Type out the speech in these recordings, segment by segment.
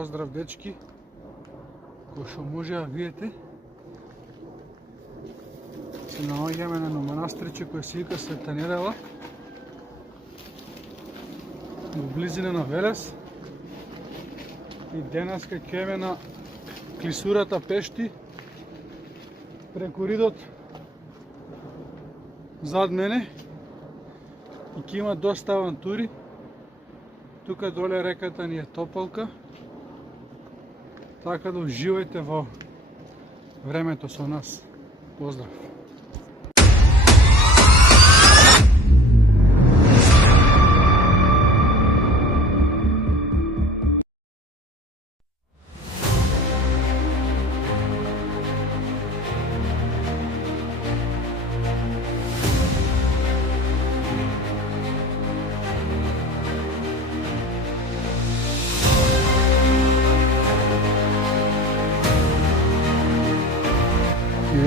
Поздрав, дечки. Кој што може да видите, се наоѓаме на едно манастирче кој се вика Света Недела, во близина на Велес. И денеска ќе на Клисурата пешти преку ридот зад мене и ќе има доста авантури. Тука доле реката ни е Топалка, така да уживајте во времето со нас. Поздрав!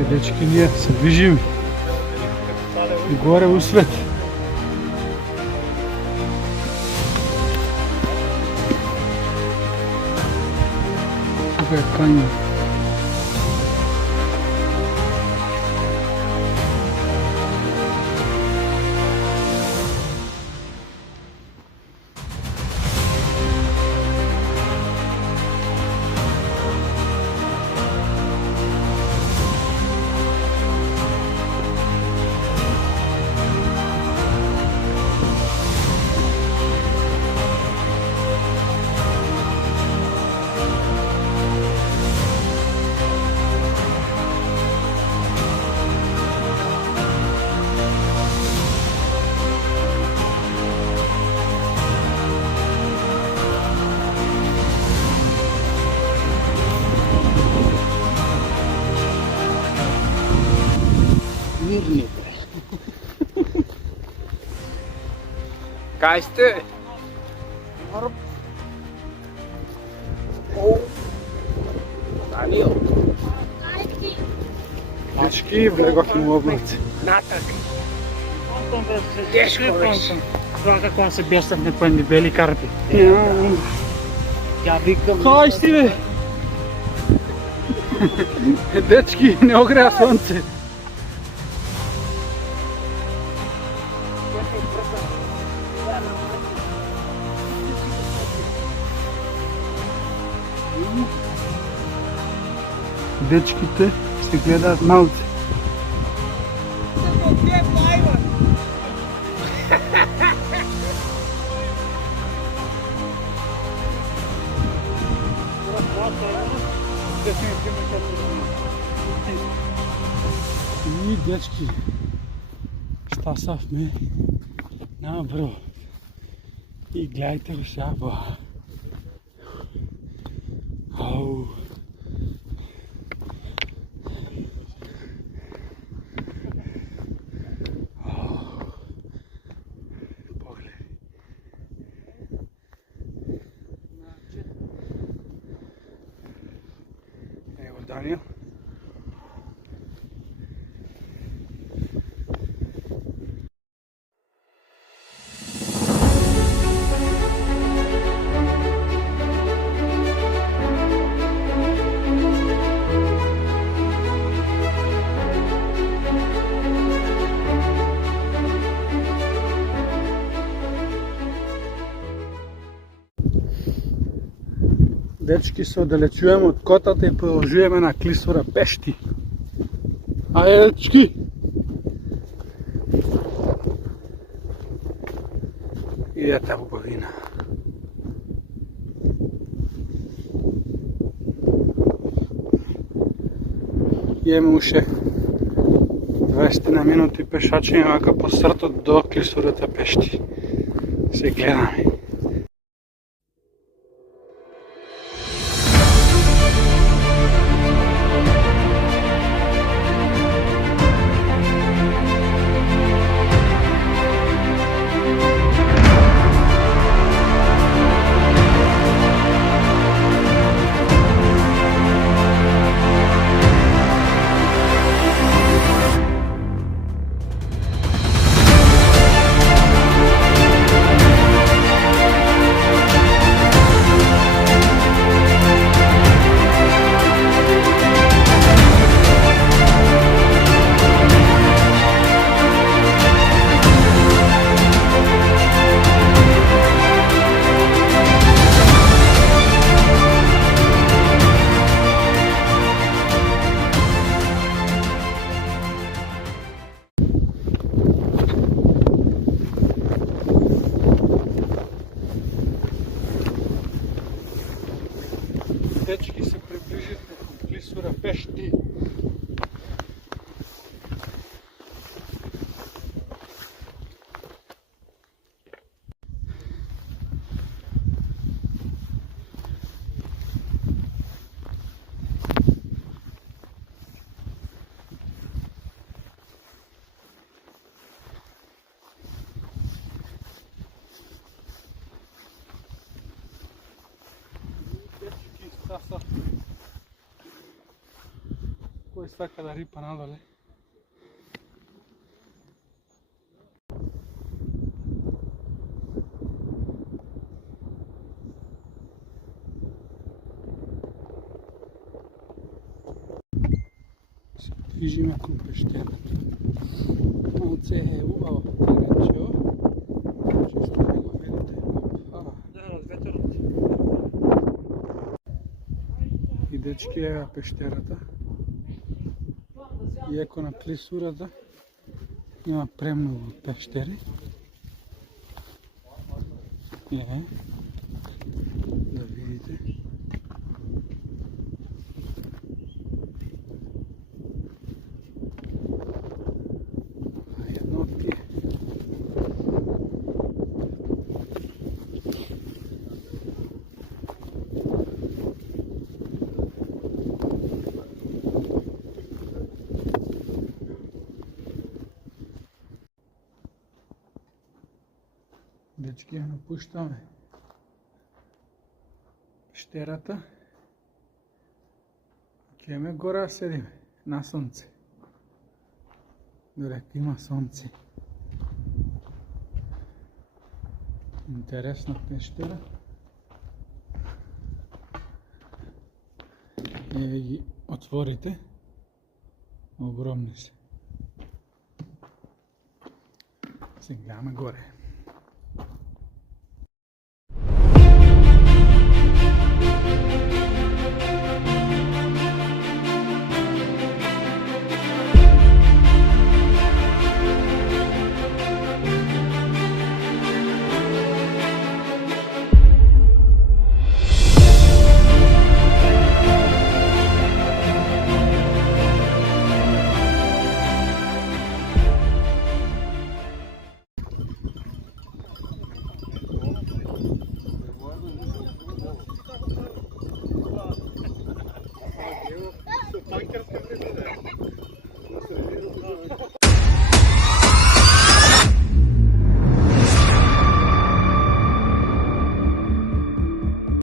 Дечки, ние се движим горе у свет. Тука е каньон. Кај сте? Данијел. Дечки, влегохме во облаци. Натак. Тешко беше. Това како се бесат на панди бели карпи. Ја викам. Кај сте, бе? Дечки, не огреа сонце. Дечките се гледаат малце. И дечки, стасавме на бро. И гледайте го сега, бо. Ау. Данијел. Дечки, се оддалечуваме од котата и продолжуваме на Клисура пешти. Ајде, дечки! Идете убавина. Имаме уште 20 на минути пешачење вака по сртот до Клисурата пешти. Се гледаме. дечки се приближите до Клисура пещи. Кой сака да рипа надоле? Се движиме кон пещерата. Малце е убаво теренчево. Често не го видите. Да, ветерот. И дечки е пещерата. Иако на Клисурата има премногу пештери. Да видите. А една от тие. Дечки я напущаме пещерата. Кеме гора седиме на сонце. Добре, има сонце. Интересна пещера. И ги отворите. Огромни се. Сега гледаме горе.